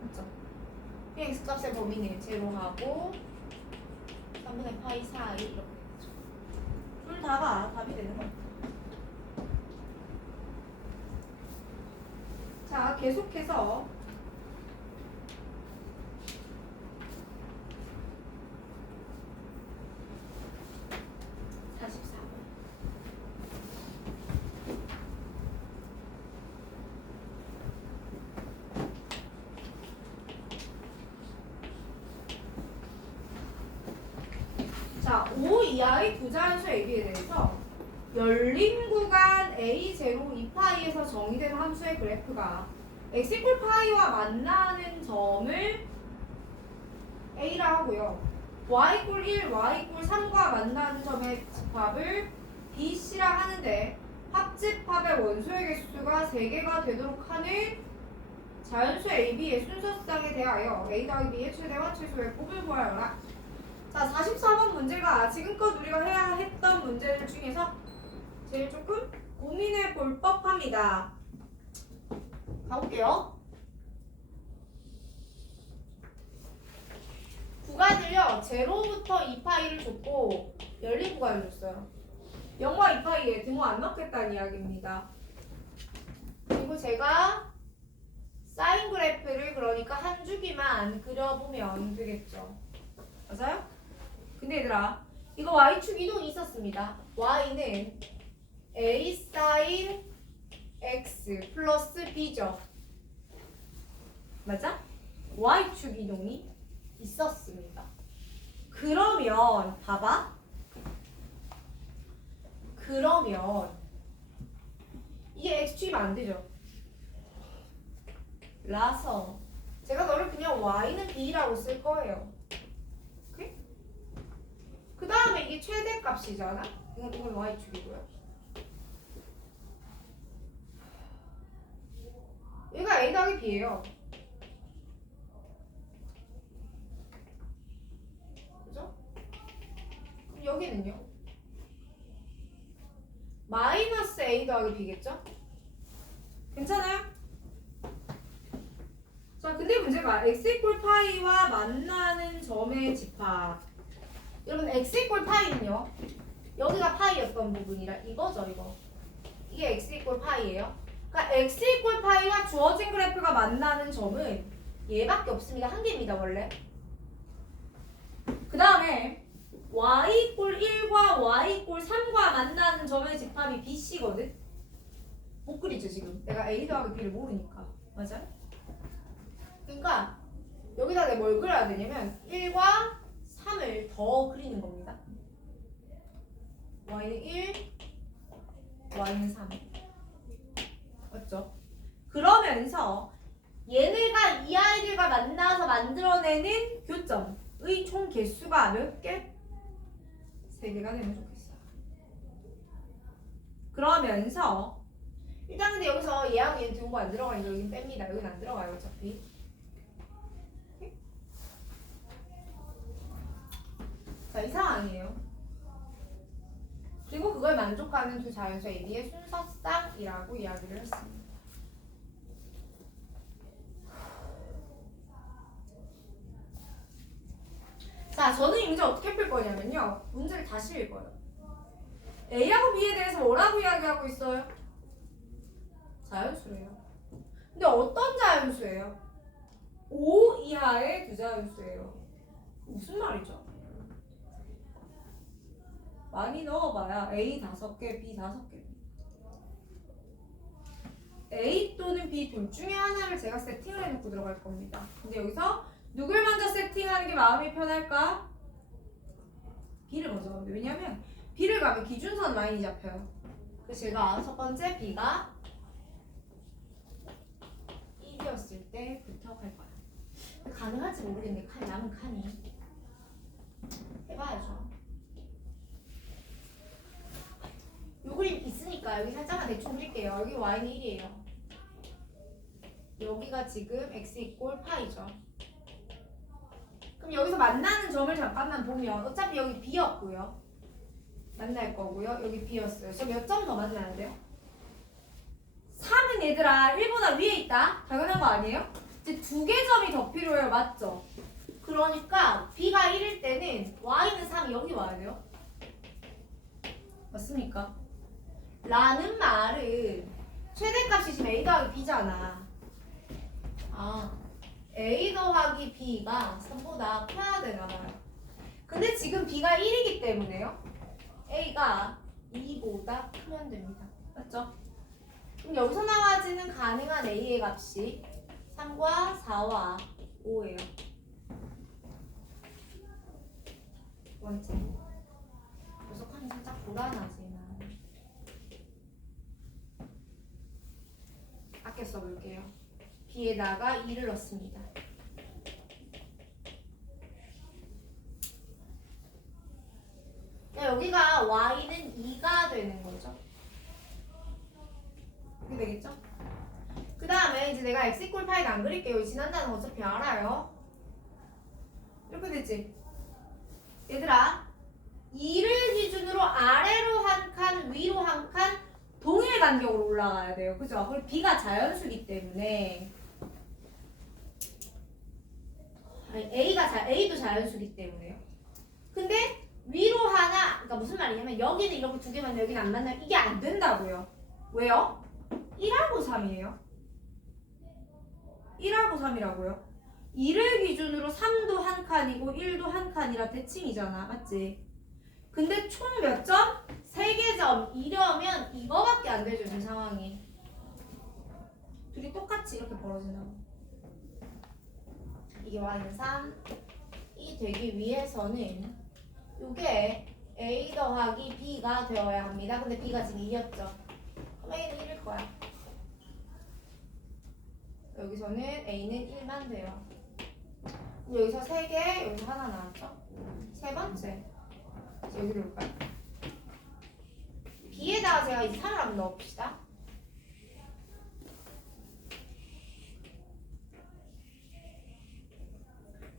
그렇죠? 그냥 x값의 범위는 제로하고 3분의 파이 사이 이렇게 되죠. 둘 다가 답이 되는 거예요. 자, 계속해서 자, 5 이하의 부자연수 AB에 대해서 열린 구간 A0 2파이에서 정의된 함수의 그래프가 x 이퀄 파이와 만나는 점을 A라 하고요. y 이퀄 1, y 이퀄 3과 만나는 점의 집합을 BC라 하는데 합집합의 원소의 개수가 3개가 되도록 하는 자연수 AB의 순서쌍에 대하여 A 더하기 B의 최대와 최소의 곱을 구하여라. 자, 44번 문제가 지금껏 우리가 해야 했던 문제들 중에서 제일 조금 고민해 볼 법합니다. 가볼게요. 구간을요, 0부터 2파이를 줬고 열린 구간을 줬어요. 0과 2파이에 등호 안 넣겠다는 이야기입니다. 그리고 제가 사인 그래프를 그러니까 한 주기만 그려보면 되겠죠. 맞아요? 근데 얘들아, 이거 y축 이동이 있었습니다. y는 a sin x 플러스 b죠. 맞아? y축 이동이 있었습니다. 그러면 봐봐. 그러면 이게 x축이면 안 되죠. 라서 제가 너를 그냥 y는 b라고 쓸 거예요. 그 다음에 이게 최대값이잖아? 이건 y축이고요. 얘가 a 더하기 b예요. 그죠? 그럼 여기는요? 마이너스 a 더하기 b겠죠? 괜찮아요? 자, 근데 문제가 x 이퀄 파이와 만나는 점의 집합. 여러분, x 이퀄 파이는요, 여기가 파이였던 부분이라 이거죠, 이거. 이게 x 이퀄 파이예요. 그러니까 x 이퀄 파이와 주어진 그래프가 만나는 점은 얘밖에 없습니다. 한 개입니다, 원래. 그 다음에 y 이퀄 1과 y 이퀄 3과 만나는 점의 집합이 bc거든. 못 그리죠, 지금. 내가 a 더하기 b를 모르니까. 맞아요? 그러니까 여기다 내가 뭘 그려야 되냐면 1과 3을 더 그리는 겁니다. y는 1, y는 3. 맞죠? 그러면서 얘네가 이 아이들과 만나서 만들어내는 교점의 총 개수가 몇 개? 3개가 되면 좋겠어. 그러면서 일단 근데 여기서 얘하고 얘는 등호가 안 들어가니까 여긴 뺍니다. 여긴 안 들어가요, 어차피. 자, 이 상황이에요. 그리고 그걸 만족하는 두 자연수 AB의 순서쌍이라고 이야기를 했습니다. 자, 저는 이 문제 어떻게 풀 거냐면요. 문제를 다시 읽어요. A하고 B에 대해서 뭐라고 이야기하고 있어요? 자연수래요. 근데 어떤 자연수예요? 5 이하의 두 자연수예요. 무슨 말이죠? 많이 넣어봐야 A 5개, B 5개. A 또는 B 둘 중에 하나를 제가 세팅을 해놓고 들어갈 겁니다. 근데 여기서 누굴 먼저 세팅하는 게 마음이 편할까? B를 먼저 가면 돼. 왜냐면 B를 가면 기준선 라인이 잡혀요. 그래서 제가 첫 번째 B가 1이었을 때부터 갈 거야. 근데 가능할지 모르겠네. 남은 칸이. 해봐야죠. 요 그림 있으니까 여기 살짝만 대충 그릴게요. 여기 y는 1이에요. 여기가 지금 x 이꼴 파이죠. 그럼 여기서 만나는 점을 잠깐만 보면 어차피 여기 b였고요. 만날 거고요. 여기 b였어요. 저 몇 점 더 만나야 돼요? 3은 얘들아 1보다 위에 있다. 당연한 거 아니에요? 이제 2개 점이 더 필요해요. 맞죠? 그러니까 b가 1일 때는 y는 3이 여기 와야 돼요. 맞습니까? 라는 말은 최대값이 지금 a 더하기 b잖아. a 더하기 b가 3보다 커야 되나봐요. 근데 지금 b가 1이기 때문에요. a가 2보다 크면 됩니다. 맞죠? 그럼 여기서 나와지는 가능한 a의 값이 3과 4와 5예요. 두 번째. 녀석하니 살짝 불안하지만 아껴 써볼게요. b에다가 2를 넣습니다. 여기가 y는 2가 되는 거죠. 이렇게 되겠죠? 그 다음에 이제 내가 x 이꼴 파이는 안 그릴게요. 지난다는 어차피 알아요. 이렇게 되지? 얘들아 2를 기준으로 아래로 한 칸, 위로 한 칸 동일 간격으로 올라가야 돼요. 그죠? 그리고 b가 자연수기 때문에 A도 자연수기 때문에요. 근데 위로 하나, 그러니까 무슨 말이냐면 여기는 이렇게 두 개 만나면 여기는 안 만나면 이게 안 된다고요. 왜요? 1하고 3이에요. 1하고 3이라고요. 2를 기준으로 3도 한 칸이고 1도 한 칸이라 대칭이잖아. 맞지? 근데 총 몇 점? 3개 점. 이러면 이거밖에 안 되죠. 지금 상황이. 둘이 똑같이 이렇게 벌어진다고. 이게 y는 3이 되기 위해서는 이게 a 더하기 b가 되어야 합니다. 근데 b가 지금 2였죠. 그럼 a는 1일 거야. 여기서는 a는 1만 돼요. 여기서 3개, 여기서 하나 나왔죠? 세 번째. 여기로 올까요? b에다가 제가 이제 3을 한번 넣어봅시다.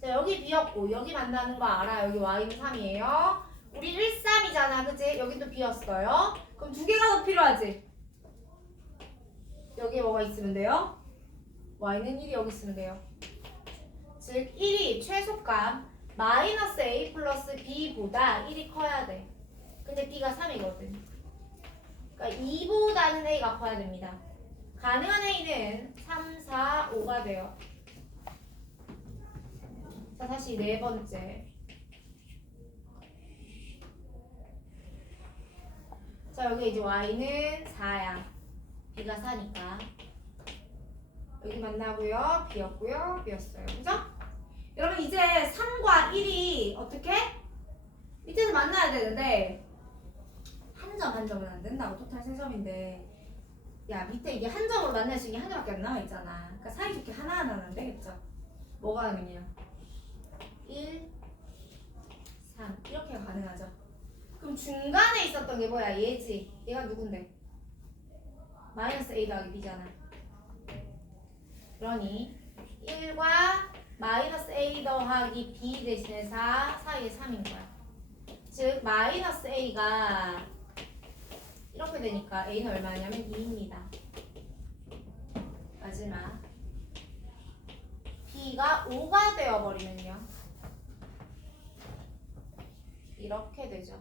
자, 여기 b였고 여기 만나는 거 알아. 여기 y는 3이에요. 우리 1, 3이잖아. 그치? 여기도 b였어요. 그럼 두 개가 더 필요하지? 여기에 뭐가 있으면 돼요? y는 1이 여기 있으면 돼요. 즉 1이 최소값 마이너스 a 플러스 b보다 1이 커야 돼. 근데 b가 3이거든. 그러니까 2보다는 a가 커야 됩니다. 가능한 a는 3, 4, 5가 돼요. 자, 다시 네 번째. 자, 여기 이제 y는 4야. b가 4니까. 여기 만나고요. b였고요. b였어요. 그죠? 여러분 이제 3과 1이 어떻게? 밑에서 만나야 되는데 한 점 한 점은 안 된다고. 토탈 3점인데 야 밑에 이게 한 점으로 만날 수 있는 게 한 점밖에 안 남아있잖아. 그러니까 사이좋게 하나하나는 안 되겠죠? 뭐가 가능해요? 1, 3 이렇게 가능하죠. 그럼 중간에 있었던 게 뭐야? 얘지. 얘가 누군데? 마이너스 a 더하기 b잖아. 그러니 1과 마이너스 a 더하기 b 대신에 4 사이에 3인 거야. 즉 마이너스 a가 이렇게 되니까 a는 얼마냐면 2입니다. 마지막 b가 5가 되어버리면요 이렇게 되죠.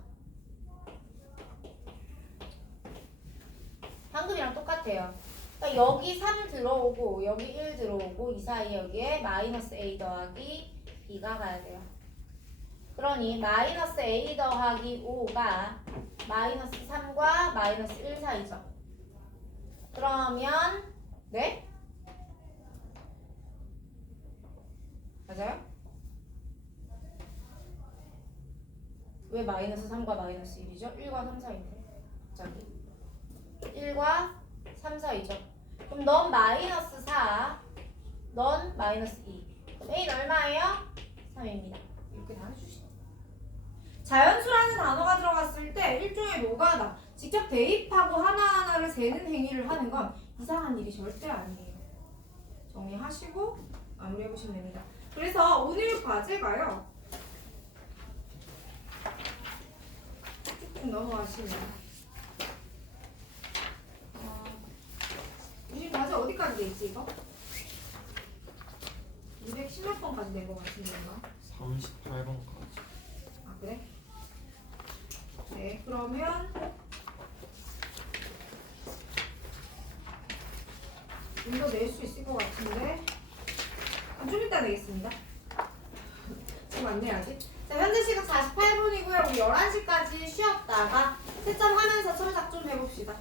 방금이랑 똑같아요. 그러니까 여기 3 들어오고 여기 1 들어오고 이 사이에 여기에 마이너스 a 더하기 b가 가야 돼요. 그러니 마이너스 a 더하기 5가 마이너스 3과 마이너스 1 사이죠. 그러면 네? 맞아요? 왜 마이너스 3과 마이너스 1이죠? 1과 3 사이인데 갑자기 1과 3 사이죠. 그럼 넌 마이너스 4, 넌 마이너스 2. A는 얼마예요? 3입니다. 이렇게 다 해주시죠. 자연수라는 단어가 들어갔을 때 일종의 노가다, 직접 대입하고 하나하나를 세는 행위를 하는 건 이상한 일이 절대 아니에요. 정리하시고 마무리해보시면 됩니다. 그래서 오늘 과제가요. 쭉쭉 넘어가시면 우리 과제 어디까지 돼 있지 이거? 210몇 번까지 된 것 같은데요. 38번까지. 아 그래? 네 그러면 이거 낼 수 있을 것 같은데 좀 이따 내겠습니다. 지금 안 내야지. 자 현재 시각 48분이고요. 우리 11시까지 쉬었다가 채점 하면서 첨삭 좀 해봅시다.